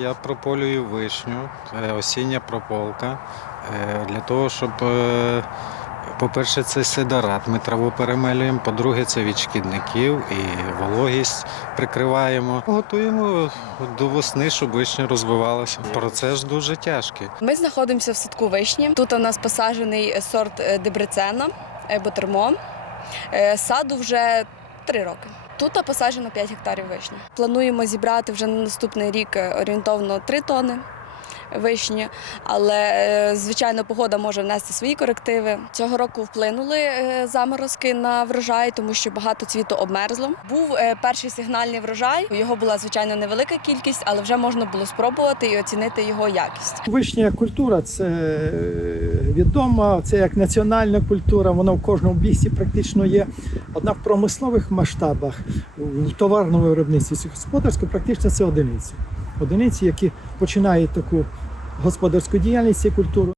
Я прополюю вишню, е, осіння прополка, е, для того, щоб, е, по-перше, це сидорат, ми траву перемелюємо, по-друге, це від шкідників і вологість прикриваємо. Готуємо до весни, щоб вишня розвивалася. Процес дуже тяжкий. Ми знаходимося в садку вишні. Тут у нас посаджений сорт дебрецена, бутермо. Саду вже три роки. Тут посаджено 5 гектарів вишні. Плануємо зібрати вже на наступний рік е, орієнтовно 3 тони вишні, але е, звичайно погода може внести свої корективи. Цього року вплинули е, заморозки на врожай, тому що багато цвіту обмерзло. Був перший сигнальний врожай. Його була звичайно невелика кількість, але вже можна було спробувати і оцінити його якість. Вишня культура це відомо, це як національна культура, вона в кожному місті практично є. Однак в промислових масштабах, в товарному виробництві сільськогосподарську практично це одиниці. Одиниці, які починають таку господарську діяльність і культуру.